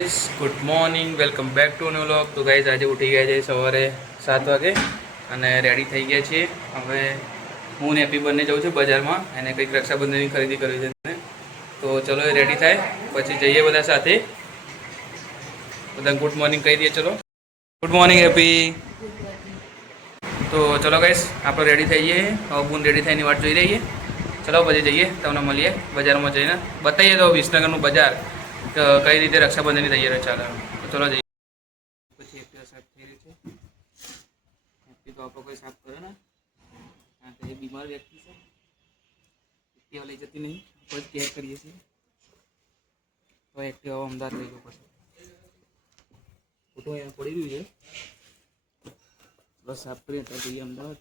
Good morning, welcome back to new vlog. તો guys આજે ઉઠી ગયા છે સવારે 7 વાગે અને રેડી થઈ ગયા છીએ. હવે હું ને હેપી બંને જાઉં છું બજારમાં અને કંઈક રક્ષાબંધનની ખરીદી કરવી છે. તો ચલો એ રેડી થાય પછી જઈએ બધા સાથે. બધા ગુડ મોર્નિંગ કહી દઈએ. ચલો ગુડ મોર્નિંગ હેપી. તો ચલો ગાઈઝ આપણે રેડી થઈએ. હવે બૂન રેડી થઈને વાટ જોઈ રહીએ. ચલો પછી જઈએ, તમને મળીએ બજારમાં જઈને બતાવીએ તો વિસનગરનું બજાર કઈ રીતે રક્ષાબંધનની તૈયારી ચાલે. તો ચલો જઈએ. પછી એક્ટિવા સાફ થઈ રહી છે. એક્ટિવા તો આપણો કોઈ સાફ કરે ને, કારણ કે એ બીમાર વ્યક્તિ છે. એક્ટિવા લઈ જતી નહીં, આપણે જ કેર કરીએ છીએ. તો એક્ટિવા અમદાવાદ લઈ જવું પડશે. ફોટો અહીંયા પડી રહ્યું છે. બસ સાફ કરીએ તો જઈએ અમદાવાદ.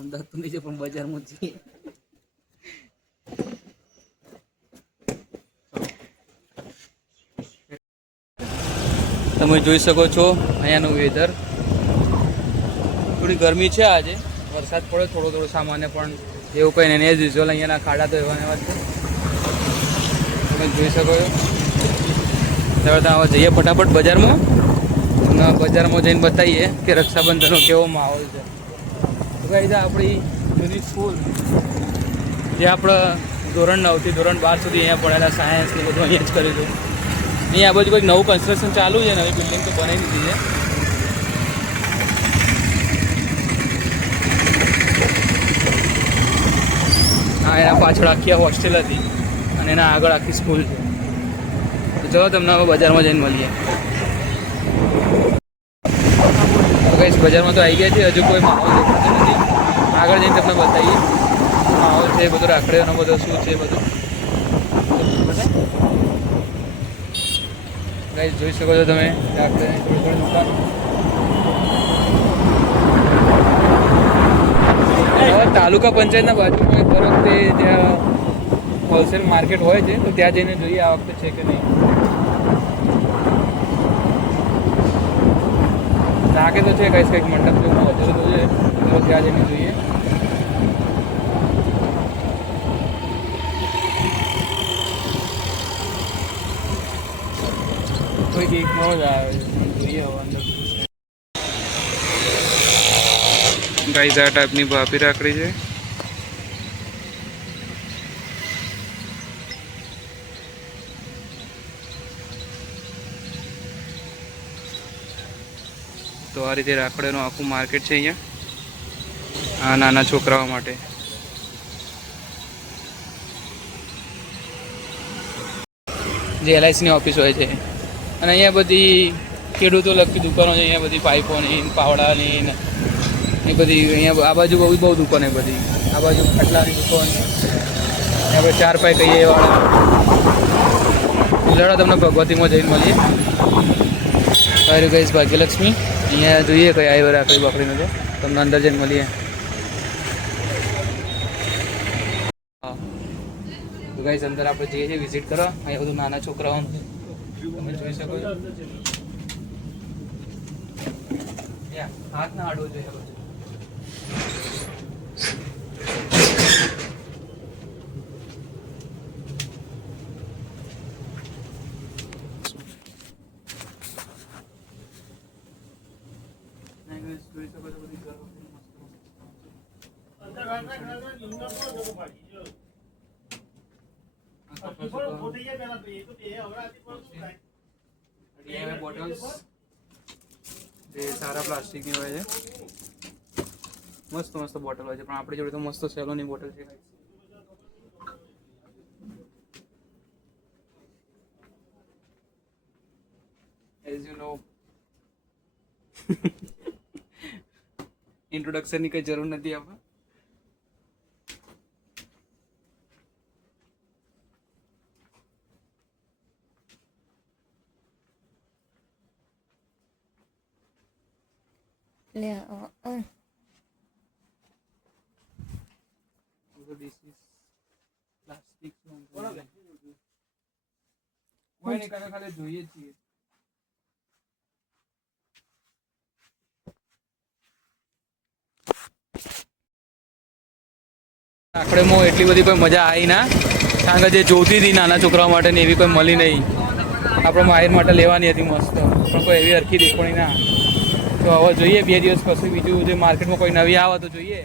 અમદાવાદ તો નહીં છે પણ બજારમાં જઈએ. તમે જોઈ શકો છો અહીંયાનું વેધર. થોડી ગરમી છે આજે, વરસાદ પડ્યો થોડો થોડો સામાન્ય, પણ એવું કંઈ નહીં. એઝ યુઝ્યુઅલ અહીંયાના ખાડા તો એવા એવા છે. તમે જોઈ શકો છો. હવે હવે જઈએ ફટાફટ બજારમાં અને બજારમાં જઈને બતાવીએ કે રક્ષાબંધનનો કેવો માહોલ છે. તો કઈ આપણી જૂની સ્કૂલ જે આપણે ધોરણ 9 થી ધોરણ 12 સુધી અહીંયા ભણેલા, સાયન્સ ને બધું અહીંયા જ કર્યું હતું. અહીંયા આ બાજુ કંઈક નવું કન્સ્ટ્રક્શન ચાલુ છે, નવી બિલ્ડિંગ તો બનાવી દીધી છે. હા, એના પાછળ આખી હોસ્ટેલ હતી અને એના આગળ આખી સ્કૂલ છે. તો ચલો તમને હવે બજારમાં જઈને મળીએ. ગાઈસ બજારમાં તો આવી ગયા છે, હજુ કોઈ માહોલ દેખાતો નથી. આગળ જઈને તમને બતાવીએ માહોલ છે બધું, રાખડીઓનો બધો શું છે બધું. ગાઈસ જોઈ શકો છો તમે રાખડીઓની થોડી થોડી દુકાન. તાલુકા પંચાયતના બાજુમાં એક બરોબર તે જ્યાં હોલસેલ માર્કેટ હોય છે, તો ત્યાં જઈને જોઈએ આ વખતે છે કે નહીં. લાગે તો છે કંઈક મંડપ જેવું વધેલું તો છે, તો ત્યાં જઈને જોઈએ. કોઈ કેકમાં જ આવે જોઈએ હવે અંદર. ગાઈસ આ ટાઈપની ભાભી રાખડી છે. તો આ રીતે રાખડીઓનું આખું માર્કેટ છે અહીંયા, આ નાના છોકરાઓ માટે. જે LICની ઓફિસ હોય છે અને અહીંયા બધી ખેડૂતો લગતી દુકાનો છે. અહીંયા બધી પાઇપોની, પાવડાની એ બધી. અહીંયા આ બાજુ બહુ દુકાન એ બધી. આ બાજુ ખાટલાની દુકાન, આપણે 4 પાઈ કહીએ વાળા. લડો તમને ભગવતીમાં જઈને મળીએ. અરે ગઈશ ભાગ્યલક્ષ્મી. અહીંયા જોઈએ કઈ આવી રાખડી બાકડીનું, તો તમને અંદર જઈને મળીએ. હા તો ગાઈસ અંદર આપણે જઈએ છીએ વિઝિટ કરવા. અહીંયા બધું નાના છોકરાઓ તમે જોઈ શકો છો. હાથ ના આડવો જોઈએ બધું. બોટલ્સ જે સારા પ્લાસ્ટિકની હોય છે, મસ્ત મસ્ત બોટલ હોય છે. પણ આપણી જોડે તો મસ્ત સેલોની બોટલ છે. એઝ યુ નો ઇન્ટ્રોડક્શનની કઈ જરૂર નથી આપણે. ખાલી જોઈએ છીએ. રાખડીમાં એટલી બધી કોઈ મજા આવી ના, કારણ કે જે જોતી હતી નાના છોકરાઓ માટે એવી કોઈ મળી નહીં. આપણે માહિર માટે લેવાની હતી મસ્ત, પણ કોઈ એવી હરખી દેખોણી ના. તો હવે જોઈએ 2 દિવસ પછી બીજું જે માર્કેટમાં કોઈ નવી આવે તો જોઈએ.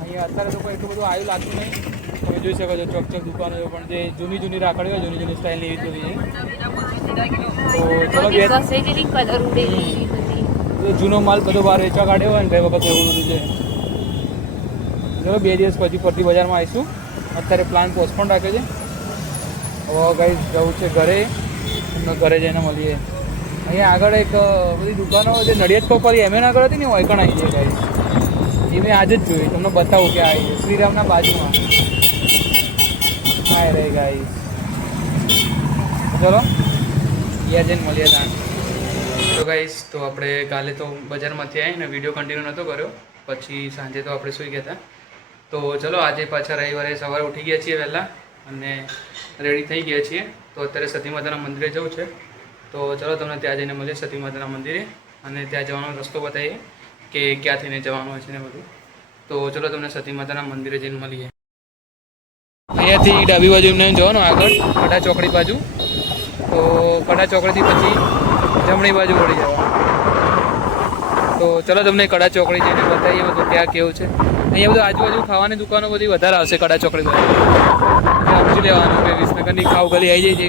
અહીંયા અત્યારે તો કોઈ એટલું બધું આવ્યું લાગતું નહીં. તમે જોઈ શકો છો ચોક ચોક દુકાનો, પણ જે જૂની રાખડી હોય જૂની સ્ટાઇલની એવી બધી છે. તો જૂનો માલ બધો બહાર વેચવા કાઢ્યો હોય ને ગઈ વખત એવું બધું છે. ચલો 2 દિવસ પછી ફરતી બજારમાં આવીશું. અત્યારે પ્લાન પોસ્ટપોન રાખ્યો છે. હવે ગાઈસ જવું છે ઘરે, એમને ઘરે જઈને મળીએ. અહીંયા આગળ એક બધી દુકાનો જે નડિયાદ કોપરી એમ આગળ હતી ને ઓયકણ આવી જાય ગાઈસ. એ મેં આજે જ જોઈ, તમને બતાવું કે આવી છે શ્રીરામના બાજુમાં. હા રે ગાઈસ, ચલો યાર જઈને મળીએ ત્યાં. તો ગાઈસ તો આપણે કાલે તો બજારમાંથી આવીને વિડીયો કન્ટિન્યુ નહોતો કર્યો, પછી સાંજે તો આપણે સૂઈ ગયા હતા. તો ચલો આજે પાછા રવિવારે સવારે ઉઠી ગયા છીએ વહેલા અને રેડી થઈ ગયા છીએ. તો અત્યારે સતી માતાના મંદિરે જવું છે. તો ચલો તમને ત્યાં જઈને મળીએ સતી માતાના મંદિરે, અને ત્યાં જવાનો રસ્તો બતાવીએ કે ક્યાં થઈને જવાનું હોય છે ને બધું. તો ચલો તમને સતી માતાના મંદિરે જઈને મળીએ. અહીંયાથી ડાબી બાજુ એમને જવાનું આગળ કડા ચોકડી બાજુ. તો કડા ચોકડીથી પછી જમણી બાજુ વળી જવાનું. તો ચલો તમને કડા ચોકડી જઈને બતાવીએ તો ત્યાં કેવું છે. અહીંયા બધું આજુબાજુ ખાવાની દુકાનો બધી વધારે આવશે કડા ચોકડી બાજુ. સમજી લેવાનું કે વિસનગરની ખાવ ગલી આવી જાય છે,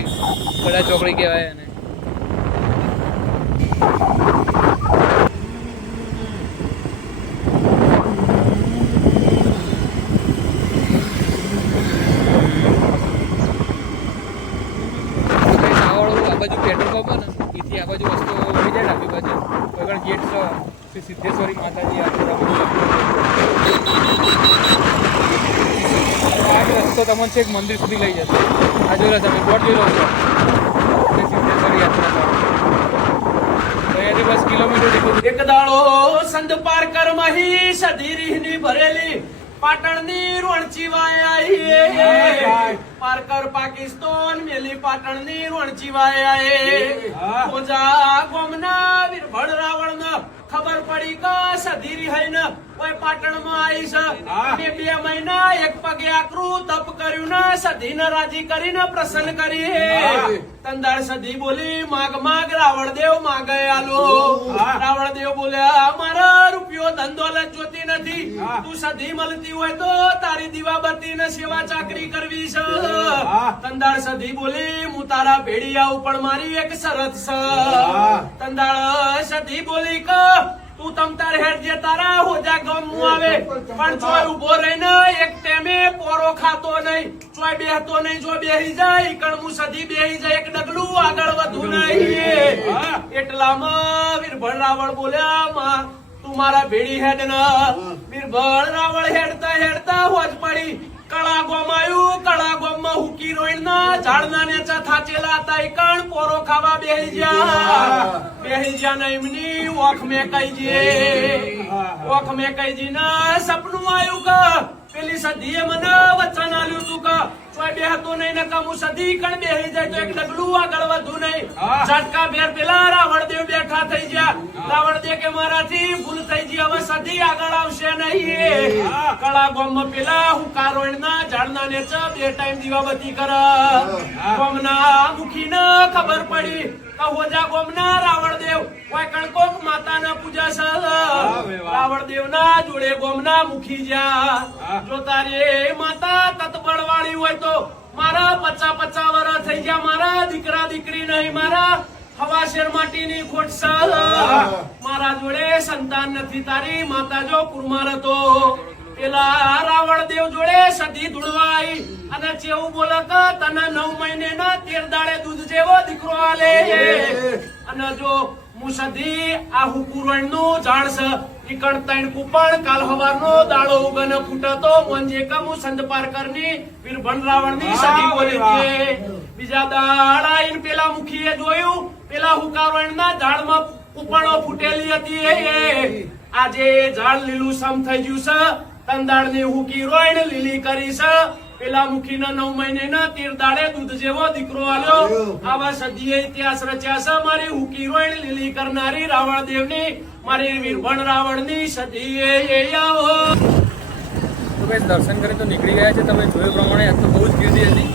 કડા ચોકડી કહેવાય. અને બાજુ પેટ્રોલ પંપ ને એથી આ બાજુ વસ્તુ મળી જાય. ડાબી બાજુ આગળ ગેટ છે શ્રી સિદ્ધેશ્વરી માતાજી આ રસ્તો તમને છે મંદિર સુધી લઈ જશે. આ જોઈ લો તમે બોર્ડ જોઈ લો છો સિદ્ધેશ્વરી યાત્રા. અહીંયાથી 10 કિલોમીટર જેટલું. એક દાડો સંત પાર કર મહી સધી રીહની ભરેલી પાટણની રણચીવાય આઈ. પારકર પાકિસ્તાન મેલી પાટણની રણચીવાય આઈ. ખોજા ગોમના વીરભડ રાવણ ખબર પડી કે સધી રીહન ઓય પાટણમાં આવી છે. મેં 2 મહિના એક પગે આકરું તપ કર્યું ને સધીને રાજી કરીને પ્રસન્ન કરી. તંદાળ સધી બોલી માગ માગ રાવણદેવ માગે આલો. રાવણદેવ બોલ્યા મારા રૂપિયો ધંધોલત જોતી નથી, તું સધી મળતી હોય તો તારી દીવાબત્તી ને સેવા ચાકરી કરવી છે. તંદાળ સધી બોલી હું તારા ભેડિયા ઉપર મારી એક શરત છે. તંદાળ સધી બોલી કે તું તમ તાર હેડ જે તારા હોજા ગામ હું આવે, પણ ચોય ઉભો રહીને એક ટેમે પોરો ખાતો નહીં, ચોય બેહતો નહીં. જો બેહી જાય કણ હું સધી બેહી જાય, એક ડગલું આગળ વધુ નહીં. એટલામાં વીરભડ રાવણ બોલ્યા માં તું મારા ભેડી હેડ ન. વીરભડ રાવણ હેડતા હેડતા હોજ પડી કળા ગોમ આવ્યું. કળા ગોમ માં હુકી રોઈણ ના ઝાડના નેચા થાચેલા હતા. કણ પોરો ખાવા બેહી ગયા ને એમની ઓખ મેં કઈ ના સપનું આવ્યું કે પેલી સધીએ મને વચન આલ્યું તું કે ચોય બેહતો નહીં ને કમું સધી કણ બેહી જાય તો એક ડગલું આગળ વધુ નહીં. ઝટકા ભેર પેલા રાવણદેવ બેઠા થઈ ગયા. રાવણદેવ કે મારાથી ભૂલ થઈ ગઈ, હવે સધી આગળ આવશે નહીં. કળા ગોમમાં પેલા હુકારોણ ના ઝાડના નેચા 2 ટાઈમ દીવાબત્તી કર. ગોમના મુખીને ખબર પડી હોજા ગોમના રાવણદેવ કોઈ કણકોક માતાના પૂજા છે. રાવણદેવ ના જોડે ગોમના મુખી જા. જો તારે માતા તતબળ વાળી હોય તો મારા 50 વર્ષ થઈ ગયા, મારા દીકરા દીકરી નહીં, મારા હવા શેર માટીની ખોટ છે. મારા જોડે સંતાન નથી, તારી માતા જો કુરમાર હતો. પેલા રાવણદેવ જોડે સધી ધૂળવાઈ અને ચેવું બોલે કે તને 9 મહિને ના 13 દાડે દૂધ જેવો દીકરો આલે. અને જો હું સધી આ હુકુરણ નું ઝાડ છે ઈકણ 3 કુપણ કાલ હવારનો દાડો ઉગન ફૂટતો મોંજે કે હું સંત પારકરની વીરભણ રાવણની સધી બોલી છે. બીજા દાડા ઈન પેલા મુખીએ જોયું પેલા હુકારણ ના ઝાડમાં કુપણો ફૂટેલી હતી. આજે ઝાડ લીલું સમ થઈ ગયું છે. તંદાળની હુકી રોઈણ લીલી કરી છે. પેલા મુખીના 9 મહિનેના 13 દાડે દૂધ જેવો દીકરો આલ્યો. આવા સદીએ ઇતિહાસ રચ્યા છે મારી હુકી રોઈણ લીલી કરનારી રાવણદેવની, મારી વીરભણ રાવણની સદીએ આવો. તો ભાઈ દર્શન કરી તો નીકળી ગયા છે. તમે જોયું પ્રમાણે આજ તો બહુ જ ગીર્દી હતી.